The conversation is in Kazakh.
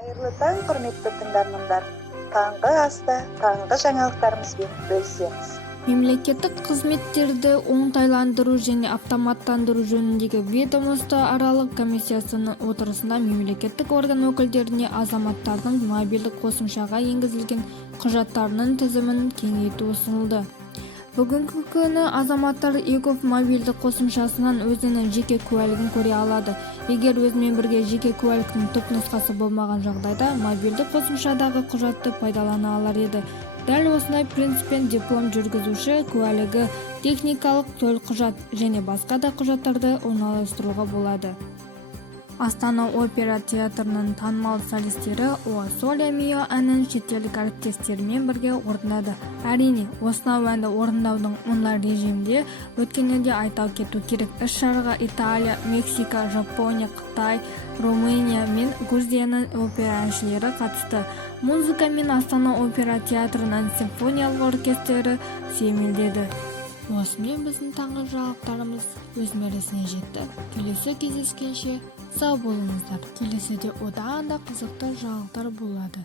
Қайырлы таң, құрметті тыңдармандар. Таңғы аста таңғы жаңалықтарымызбен бөлісеміз. Мемлекеттік қызметтерді оңтайландыру және автоматтандыру жөніндегі ведомствоаралық комиссиясының отырысында мемлекеттік орган өкілдеріне азаматтардың мобильдік қосымшаға енгізілген құжаттарының тізімін кеңейту ұсынылды. Бүгінгі күні азаматтар ЕКОВ мобильдік қосымшасынан өзінің жеке куәлігін көре алады. Егер өзімен бірге жеке куәліктің түпнұсқасы болмаған жағдайда мобильдік қосымшадағы құжатты пайдалана алар еді. Дәл осындай принциппен диплом жүргізуші куәлігі, техникалық төлқұжат және басқа да құжаттарды орналастыруға болады. Астана опера театрының танымал солистері «О Соле Мио» әнін шетелдік әріптестерімен бірге орындады. Әрине, осынау әнді орындаудың онлайн режимде өткенін де айта кету керек. Іс-шараға Италия, Мексика, Жапония, Қытай, Румыния мен Грузияның опера әншілері қатысты. Музыка мен Астана опера театрының симфониялық оркестрі сүйемелдеді. Осымен біздің таңғы жаңалықтарымыз өз мәресіне жетті. Келесі кездескенше сау болыңыздар. Келесіде одан да қызықты жаңалықтар болады.